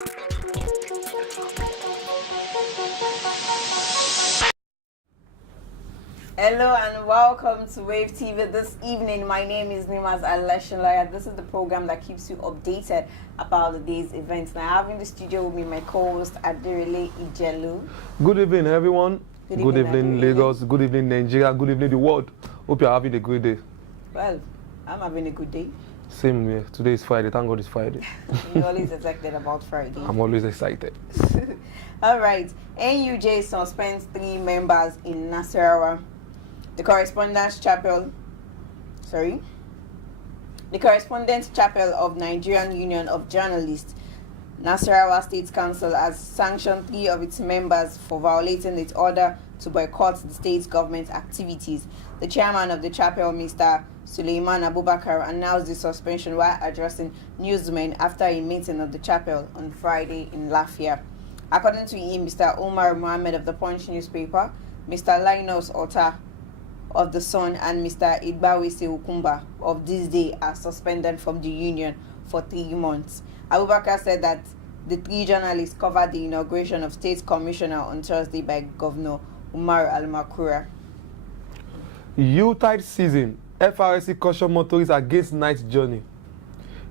Hello and welcome to WAVEStv this evening. My name is Nimas Aleshinlaya. This is the program that keeps you updated about the day's events. Now I have in the studio with me my co-host Adirele Ijelu. Good evening, everyone. Good evening, Adirele. Lagos. Good evening, Nigeria. Good evening, the world. Hope you're having a great day. Well, I'm having a good day. Same here. Today is Friday. Thank God it's Friday. You're always excited about Friday. I'm always excited. All right. NUJ suspends 3 members in Nasarawa. The Correspondence Chapel of Nigerian Union of Journalists, Nasarawa State Council, has sanctioned 3 of its members for violating its order to boycott the state government activities. The chairman of the chapel, Mr. Suleiman Abubakar, announced the suspension while addressing newsmen after a meeting of the chapel on Friday in Lafia. According to him, Mr. Umar Mohammed of the Punch newspaper, Mr. Linus Ota of the Sun, and Mr. Idbawese Ukumba of This Day are suspended from the union for 3 months. Abubakar said that the 3 journalists covered the inauguration of State Commissioner on Thursday by Governor Umar Al-Makura. Yuletide season. FRSC caution motorists against night journey.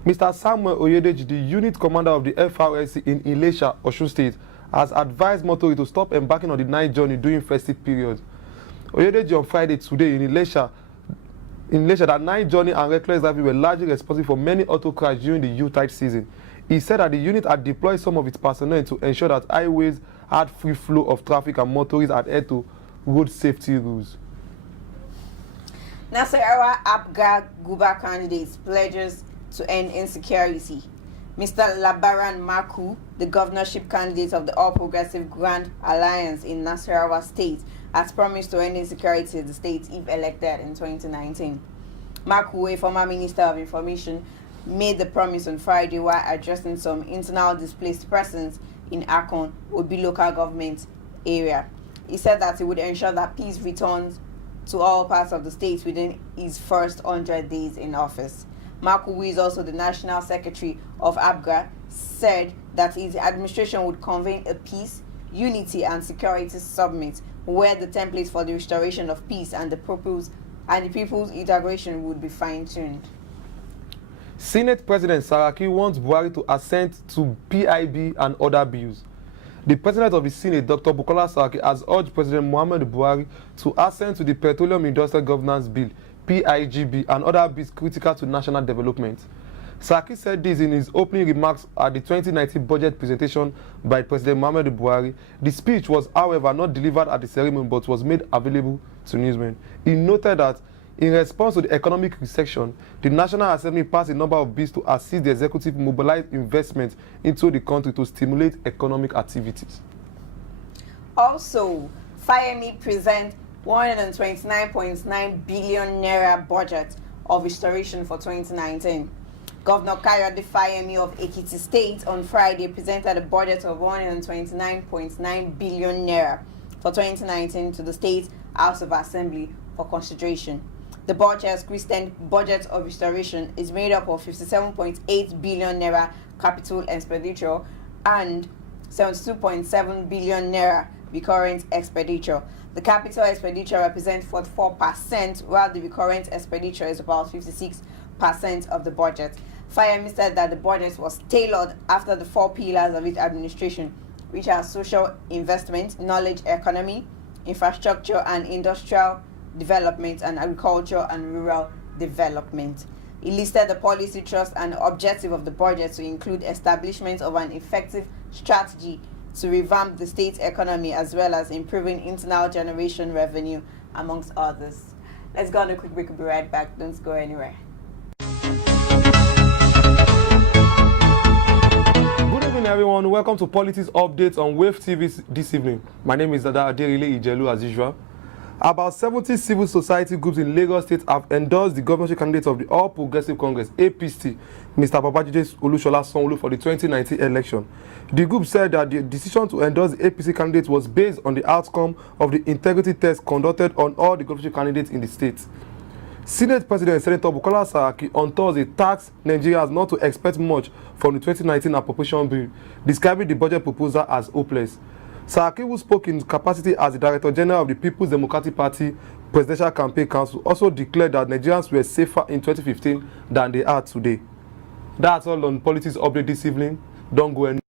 Mr. Samuel Oyedeji, the unit commander of the FRSC in Ilesha, Osun State, has advised motorists to stop embarking on the night journey during festive periods. Oyedeji on Friday today in Ilesha that night journey and reckless driving were largely responsible for many auto crashes during the Yuletide season. He said that the unit had deployed some of its personnel to ensure that highways had free flow of traffic and motorists adhered to road safety rules. Nasarawa Abga Guba candidates pledges to end insecurity. Mr. Labaran Maku, the governorship candidate of the All Progressive Grand Alliance in Nasarawa State, has promised to end insecurity in the state if elected in 2019. Maku, a former Minister of Information, made the promise on Friday while addressing some internal displaced persons in Akon, Obi local government area. He said that he would ensure that peace returns to all parts of the state within his first 100 days in office. Maku, who is also the National Secretary of ABGA, said that his administration would convene a peace, unity and security summit where the templates for the restoration of peace and the people's integration would be fine-tuned. Senate President Saraki wants Buhari to assent to PIB and other bills. The President of the Senate, Dr. Bukola Saraki, has urged President Muhammadu Buhari to assent to the Petroleum Industrial Governance Bill, PIGB, and other bills critical to national development. Saraki said this in his opening remarks at the 2019 budget presentation by President Muhammadu Buhari. The speech was, however, not delivered at the ceremony but was made available to newsmen. He noted that in response to the economic recession, the National Assembly passed a number of bills to assist the executive mobilize investment into the country to stimulate economic activities. Also, FIREME presents 129.9 billion naira budget of restoration for 2019. Governor Kayode Fayemi of Ekiti State on Friday presented a budget of 129.9 billion naira for 2019 to the State House of Assembly for consideration. The budget's Christian budget of restoration is made up of 57.8 billion naira capital expenditure and 72.7 billion naira recurrent expenditure. The capital expenditure represents 44%, while the recurrent expenditure is about 56% of the budget. Fayemi said that the budget was tailored after the 4 pillars of its administration, which are social investment, knowledge economy, infrastructure and industrial development, and agriculture and rural development. He listed the policy thrust and objective of the budget to include establishment of an effective strategy to revamp the state economy as well as improving internal generation revenue, amongst others. Let's go on a quick break. We'll be right back. Don't go anywhere. Good evening, everyone. Welcome to Politics Updates on WAVEStv this evening. My name is Dada Adirele Ijelu, as usual. About 70 civil society groups in Lagos State have endorsed the governorship candidate of the All Progressive Congress, APC, Mr. Babajide Olushola Sanwo-Olu, for the 2019 election. The group said that the decision to endorse the APC candidate was based on the outcome of the integrity test conducted on all the governorship candidates in the state. Senate President Senator Bukola Saraki on Thursday tasked Nigerians not to expect much from the 2019 appropriation bill, describing the budget proposal as hopeless. Saraki, who spoke in capacity as the Director General of the People's Democratic Party Presidential Campaign Council, also declared that Nigerians were safer in 2015 than they are today. That's all on Politics Update this evening. Don't go anywhere.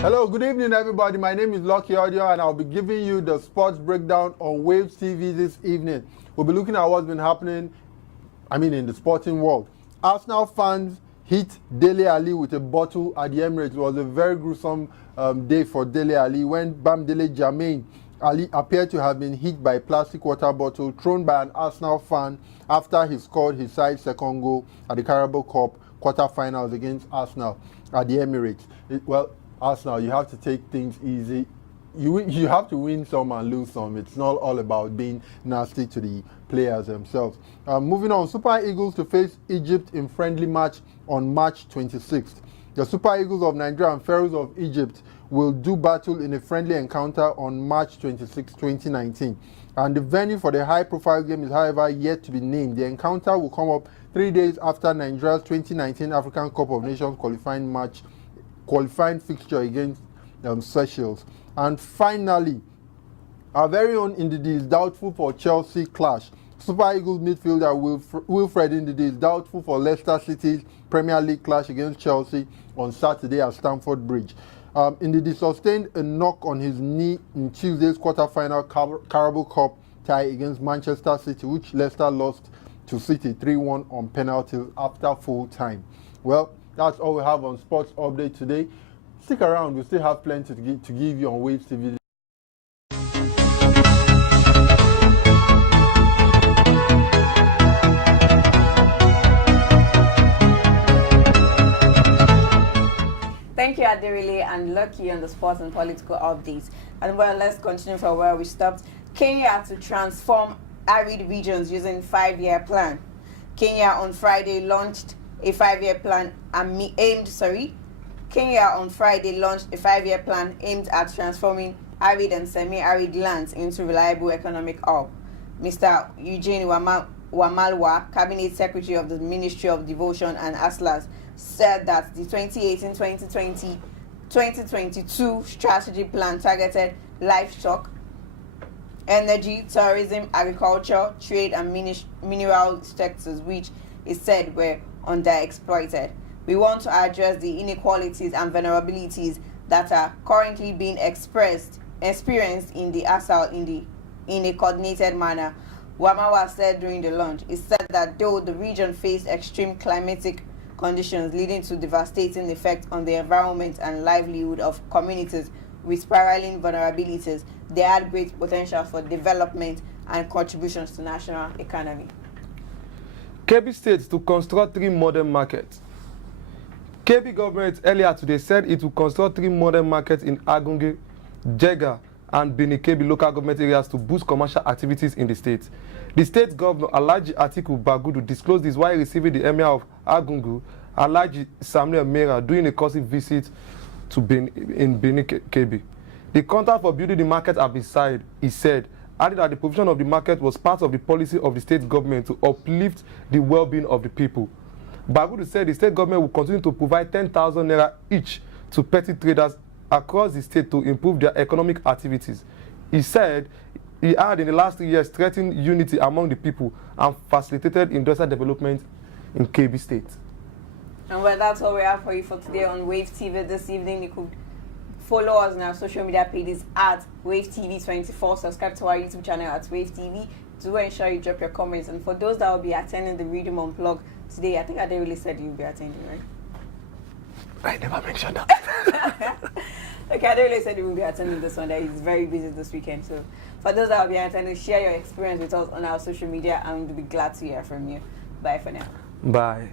Hello, good evening, everybody. My name is Lucky Audio, and I'll be giving you the sports breakdown on WAVEStv this evening. We'll be looking at what's been happening, in the sporting world. Arsenal fans hit Dele Alli with a bottle at the Emirates. It was a very gruesome day for Dele Alli when Bamidele Jermaine Ali appeared to have been hit by a plastic water bottle thrown by an Arsenal fan after he scored his side's second goal at the Carabao Cup quarter-finals against Arsenal at the Emirates. Arsenal, you have to take things easy. You have to win some and lose some. It's not all about being nasty to the players themselves. Moving on, Super Eagles to face Egypt in friendly match on March 26th. The Super Eagles of Nigeria and Pharaohs of Egypt will do battle in a friendly encounter on March 26, 2019. And the venue for the high-profile game is, however, yet to be named. The encounter will come up 3 days after Nigeria's 2019 African Cup of Nations qualifying fixture against Seychelles. And finally, our very own Ndidi is doubtful for Chelsea clash. Super Eagles midfielder Wilfred Ndidi is doubtful for Leicester City's Premier League clash against Chelsea on Saturday at Stamford Bridge. Ndidi sustained a knock on his knee in Tuesday's quarter-final Carabao Cup tie against Manchester City, which Leicester lost to City 3-1 on penalties after full time. Well, that's all we have on Sports Update today. Stick around, we still have plenty to give you on WAVEStv. Thank you, Aderile and Lucky, on the sports and political updates. And well, let's continue from where we stopped. Kenya to transform arid regions using 5-year plan. Kenya on Friday launched a 5-year plan Kenya on Friday launched a 5-year plan aimed at transforming arid and semi-arid lands into reliable economic hub. Mr. Eugene Wamalwa, Cabinet Secretary of the Ministry of Devotion and Aslas, said that the 2018-2022 strategy plan targeted livestock, energy, tourism, agriculture, trade, and mineral sectors, which is said were underexploited. We want to address the inequalities and vulnerabilities that are currently being experienced in the ASAL in a coordinated manner, Wamawa said during the launch. He said that though the region faced extreme climatic conditions leading to devastating effects on the environment and livelihood of communities with spiraling vulnerabilities, they had great potential for development and contributions to national economy. Kebbi State to construct 3 modern markets. Kebbi government earlier today said it will construct 3 modern markets in Agunge, Jega, and Benin-Kebbi local government areas to boost commercial activities in the state. The state governor, Alhaji Atiku Bagudu, disclosed this while receiving the emir of Agungu, Alhaji Samuel Mera, during a courtesy visit to Benin-Kebbi. The contract for building the market have been signed, he said, adding that the provision of the market was part of the policy of the state government to uplift the well-being of the people. Bagudu said the state government will continue to provide 10,000 naira each to petty traders across the state to improve their economic activities. He said he had in the last 3 years strengthened unity among the people and facilitated industrial development in Kebbi State. And well, that's all we have for you for today on WAVEStv this evening. You could follow us on our social media pages at WAVEStv24. Subscribe to our YouTube channel at WAVEStv. Do ensure you drop your comments. And for those that will be attending the Reading Unplugged today, I think Ade really said you'll be attending, right? I never mentioned that. Okay, Ade really said you will be attending this one. That he's very busy this weekend. So for those that will be attending, share your experience with us on our social media, and we'll be glad to hear from you. Bye for now. Bye.